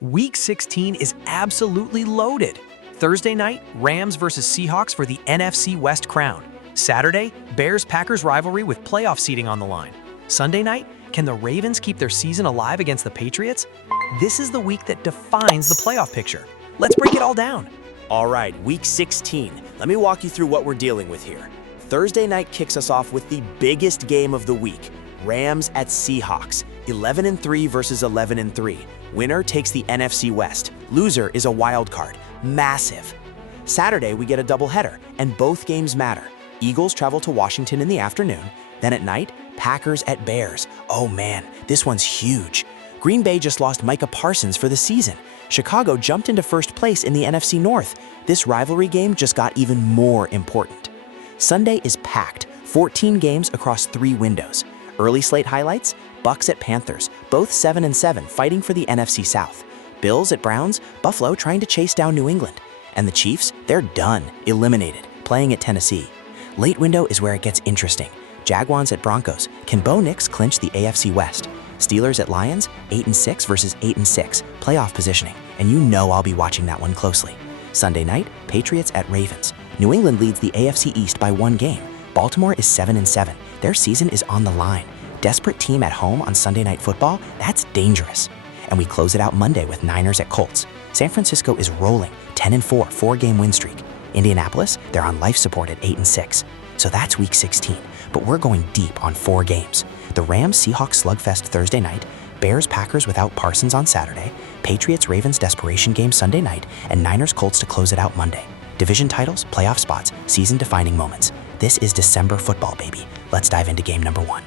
Week 16 is absolutely loaded. Thursday night, Rams versus Seahawks for the NFC West crown. Saturday, Bears-Packers rivalry with playoff seeding on the line. Sunday night, can the Ravens keep their season alive against the Patriots? This is the week that defines the playoff picture. Let's break it all down. All right, Week 16. Let me walk you through what we're dealing with here. Thursday night kicks us off with the biggest game of the week, Rams at Seahawks, 11-3 versus 11-3. Winner takes the NFC West. Loser is a wild card. Massive. Saturday, we get a doubleheader, and both games matter. Eagles travel to Washington in the afternoon. Then at night, Packers at Bears. Oh man, this one's huge. Green Bay just lost Micah Parsons for the season. Chicago jumped into first place in the NFC North. This rivalry game just got even more important. Sunday is packed, 14 games across 3 windows. Early slate highlights, Bucks at Panthers, both 7-7 fighting for the NFC South. Bills at Browns, Buffalo trying to chase down New England. And the Chiefs, they're done, eliminated, playing at Tennessee. Late window is where it gets interesting. Jaguars at Broncos, can Bo Nix clinch the AFC West? Steelers at Lions, 8-6 versus 8-6, playoff positioning, and you know I'll be watching that one closely. Sunday night, Patriots at Ravens. New England leads the AFC East by 1 game. Baltimore is 7-7. Their season is on the line. Desperate team at home on Sunday Night Football, that's dangerous. And we close it out Monday with Niners at Colts. San Francisco is rolling, 10-4, 4-game win streak. Indianapolis, they're on life support at 8-6. So that's Week 16, but we're going deep on 4 games. The Rams-Seahawks slugfest Thursday night, Bears-Packers without Parsons on Saturday, Patriots-Ravens desperation game Sunday night, and Niners-Colts to close it out Monday. Division titles, playoff spots, season-defining moments. This is December football, baby. Let's dive into game number 1.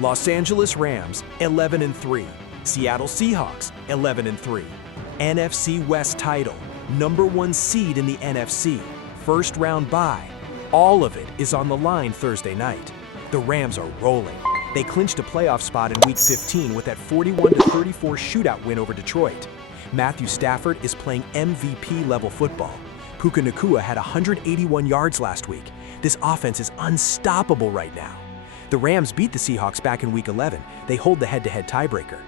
Los Angeles Rams, 11-3. Seattle Seahawks, 11-3. NFC West title, number 1 seed in the NFC, first round bye. All of it is on the line Thursday night. The Rams are rolling. They clinched a playoff spot in Week 15 with that 41-34 shootout win over Detroit. Matthew Stafford is playing MVP-level football. Puka Nacua had 181 yards last week. This offense is unstoppable right now. The Rams beat the Seahawks back in Week 11. They hold the head-to-head tiebreaker.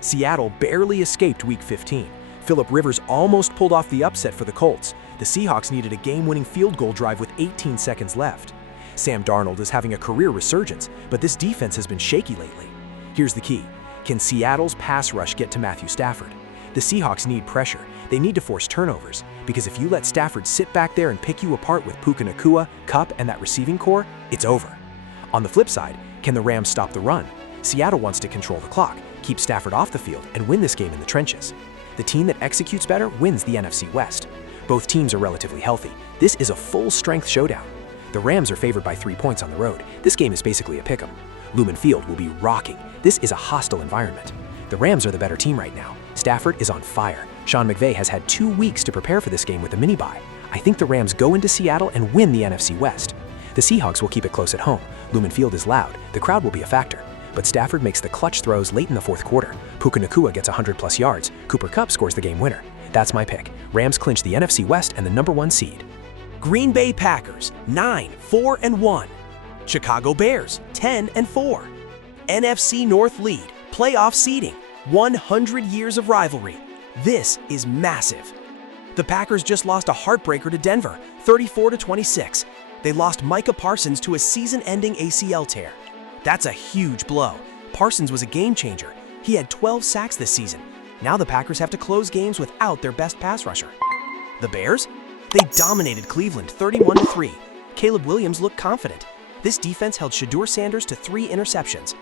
Seattle barely escaped Week 15. Phillip Rivers almost pulled off the upset for the Colts. The Seahawks needed a game-winning field goal drive with 18 seconds left. Sam Darnold is having a career resurgence, but this defense has been shaky lately. Here's the key. Can Seattle's pass rush get to Matthew Stafford? The Seahawks need pressure. They need to force turnovers, because if you let Stafford sit back there and pick you apart with Puka Nacua, Kupp, and that receiving core, it's over. On the flip side, can the Rams stop the run? Seattle wants to control the clock, keep Stafford off the field, and win this game in the trenches. The team that executes better wins the NFC West. Both teams are relatively healthy. This is a full-strength showdown. The Rams are favored by 3 points on the road. This game is basically a pick'em. Lumen Field will be rocking. This is a hostile environment. The Rams are the better team right now. Stafford is on fire. Sean McVay has had 2 weeks to prepare for this game with a mini-bye. I think the Rams go into Seattle and win the NFC West. The Seahawks will keep it close at home. Lumen Field is loud. The crowd will be a factor. But Stafford makes the clutch throws late in the 4th quarter. Puka Nacua gets 100+ yards. Cooper Kupp scores the game winner. That's my pick. Rams clinch the NFC West and the number 1 seed. Green Bay Packers, 9-4-1. Chicago Bears, 10-4. NFC North lead, playoff seeding, 100 years of rivalry. This is massive. The Packers just lost a heartbreaker to Denver, 34-26. They lost Micah Parsons to a season-ending ACL tear. That's a huge blow. Parsons was a game changer. He had 12 sacks this season. Now the Packers have to close games without their best pass rusher. The Bears? They dominated Cleveland 31-3. Caleb Williams looked confident. This defense held Shedeur Sanders to 3 interceptions.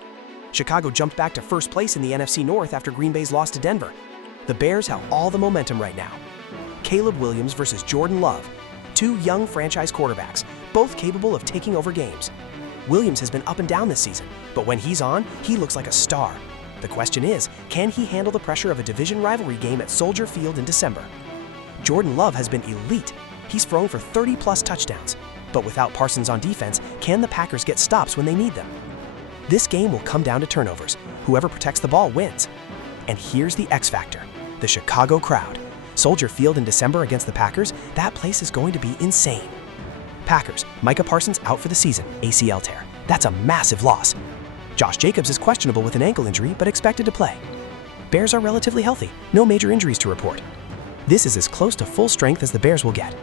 Chicago jumped back to first place in the NFC North after Green Bay's loss to Denver. The Bears have all the momentum right now. Caleb Williams versus Jordan Love. 2 young franchise quarterbacks, both capable of taking over games. Williams has been up and down this season, but when he's on, he looks like a star. The question is, can he handle the pressure of a division rivalry game at Soldier Field in December? Jordan Love has been elite. He's thrown for 30+ touchdowns. But without Parsons on defense, can the Packers get stops when they need them? This game will come down to turnovers. Whoever protects the ball wins. And here's the X factor, the Chicago crowd. Soldier Field in December against the Packers, that place is going to be insane. Packers, Micah Parsons out for the season, ACL tear. That's a massive loss. Josh Jacobs is questionable with an ankle injury, but expected to play. Bears are relatively healthy, no major injuries to report. This is as close to full strength as the Bears will get.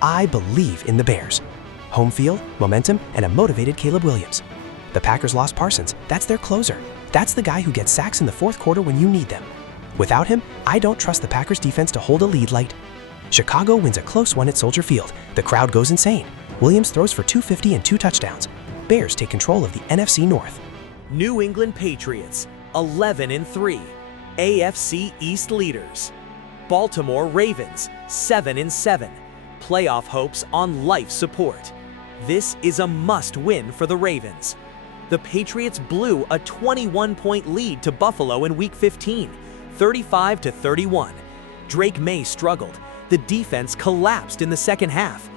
I believe in the Bears. Home field, momentum, and a motivated Caleb Williams. The Packers lost Parsons. That's their closer. That's the guy who gets sacks in the fourth quarter when you need them. Without him, I don't trust the Packers defense to hold a lead late. Chicago wins a close one at Soldier Field. The crowd goes insane. Williams throws for 250 and 2 touchdowns. Bears take control of the NFC North. New England Patriots, 11-3. AFC East leaders. Baltimore Ravens, 7-7. Playoff hopes on life support. This is a must-win for the Ravens. The Patriots blew a 21-point lead to Buffalo in Week 15, 35-31. Drake May struggled. The defense collapsed in the second half.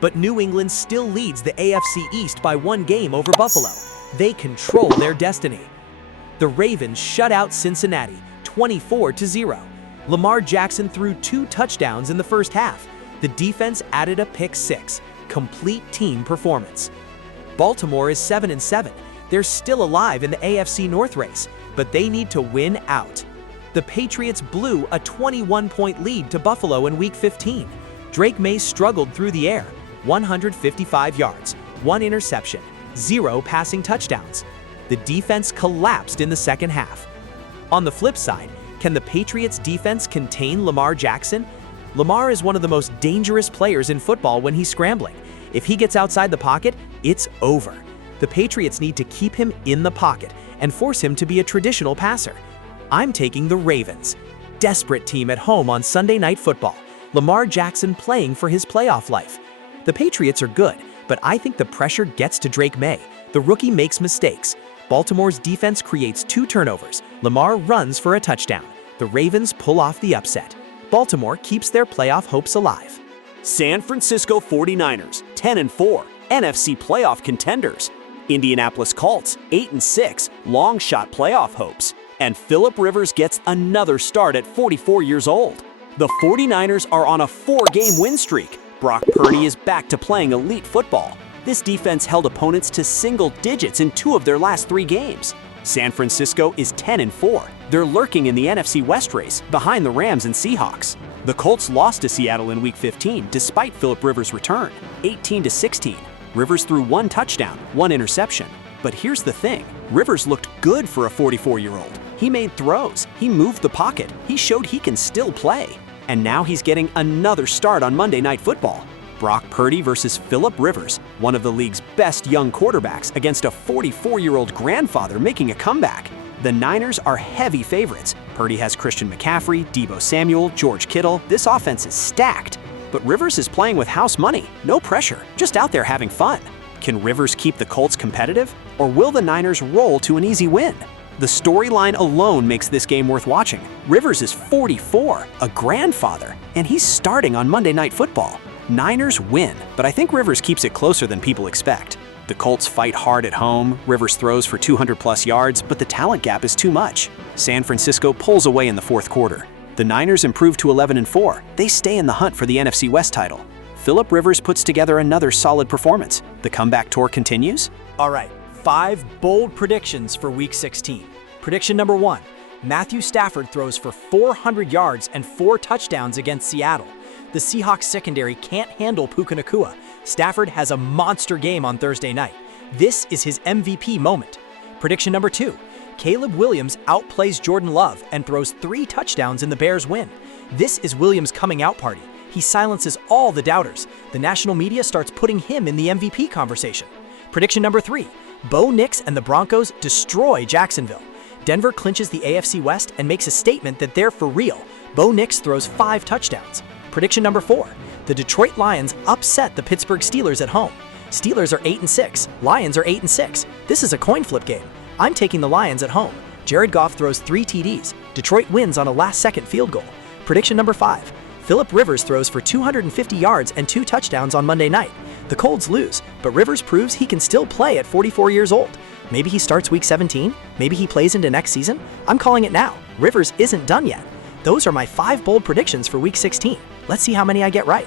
But New England still leads the AFC East by 1 game over Buffalo. They control their destiny. The Ravens shut out Cincinnati, 24-0. Lamar Jackson threw 2 touchdowns in the first half. The defense added a pick 6. Complete team performance. Baltimore is 7-7. They're still alive in the AFC North race, but they need to win out. The Patriots blew a 21-point lead to Buffalo in Week 15. Drake May struggled through the air, 155 yards, 1 interception, 0 passing touchdowns. The defense collapsed in the second half. On the flip side, can the Patriots defense contain Lamar Jackson? Lamar is one of the most dangerous players in football when he's scrambling. If he gets outside the pocket, it's over. The Patriots need to keep him in the pocket and force him to be a traditional passer. I'm taking the Ravens. Desperate team at home on Sunday Night Football. Lamar Jackson playing for his playoff life. The Patriots are good, but I think the pressure gets to Drake May. The rookie makes mistakes. Baltimore's defense creates 2 turnovers. Lamar runs for a touchdown. The Ravens pull off the upset. Baltimore keeps their playoff hopes alive. San Francisco 49ers, 10-4, NFC playoff contenders. Indianapolis Colts, 8-6, long shot playoff hopes. And Philip Rivers gets another start at 44 years old. The 49ers are on a 4-game win streak. Brock Purdy is back to playing elite football. This defense held opponents to single digits in 2 of their last 3 games. San Francisco is 10-4. They're lurking in the NFC West race, behind the Rams and Seahawks. The Colts lost to Seattle in Week 15 despite Philip Rivers' return, 18-16. Rivers threw 1 touchdown, 1 interception. But here's the thing, Rivers looked good for a 44-year-old. He made throws, he moved the pocket, he showed he can still play. And now he's getting another start on Monday Night Football. Brock Purdy versus Philip Rivers, one of the league's best young quarterbacks against a 44-year-old grandfather making a comeback. The Niners are heavy favorites. Purdy has Christian McCaffrey, Deebo Samuel, George Kittle. This offense is stacked. But Rivers is playing with house money, no pressure, just out there having fun. Can Rivers keep the Colts competitive, or will the Niners roll to an easy win? The storyline alone makes this game worth watching. Rivers is 44, a grandfather, and he's starting on Monday Night Football. Niners win, but I think Rivers keeps it closer than people expect. The Colts fight hard at home, Rivers throws for 200-plus yards, but the talent gap is too much. San Francisco pulls away in the fourth quarter. The Niners improve to 11-4. They stay in the hunt for the NFC West title. Philip Rivers puts together another solid performance. The comeback tour continues. All right, 5 bold predictions for Week 16. Prediction number 1, Matthew Stafford throws for 400 yards and 4 touchdowns against Seattle. The Seahawks secondary can't handle Puka Nacua. Stafford has a monster game on Thursday night. This is his MVP moment. Prediction number 2, Caleb Williams outplays Jordan Love and throws 3 touchdowns in the Bears' win. This is Williams' coming out party. He silences all the doubters. The national media starts putting him in the MVP conversation. Prediction number 3, Bo Nix and the Broncos destroy Jacksonville. Denver clinches the AFC West and makes a statement that they're for real. Bo Nix throws 5 touchdowns. Prediction number 4, the Detroit Lions upset the Pittsburgh Steelers at home. Steelers are 8-6, Lions are 8-6. This is a coin flip game. I'm taking the Lions at home. Jared Goff throws 3 TDs. Detroit wins on a last-second field goal. Prediction number 5, Philip Rivers throws for 250 yards and 2 touchdowns on Monday night. The Colts lose, but Rivers proves he can still play at 44 years old. Maybe he starts Week 17? Maybe he plays into next season? I'm calling it now. Rivers isn't done yet. Those are my 5 bold predictions for Week 16. Let's see how many I get right.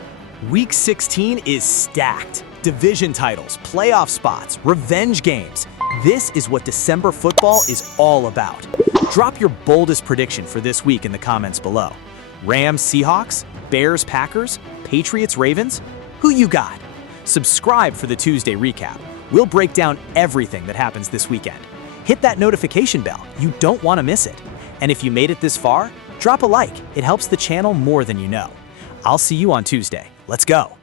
Week 16 is stacked. Division titles, playoff spots, revenge games. This is what December football is all about. Drop your boldest prediction for this week in the comments below. Rams, Seahawks, Bears, Packers, Patriots, Ravens? Who you got? Subscribe for the Tuesday recap. We'll break down everything that happens this weekend. Hit that notification bell. You don't want to miss it. And if you made it this far, drop a like. It helps the channel more than you know. I'll see you on Tuesday. Let's go.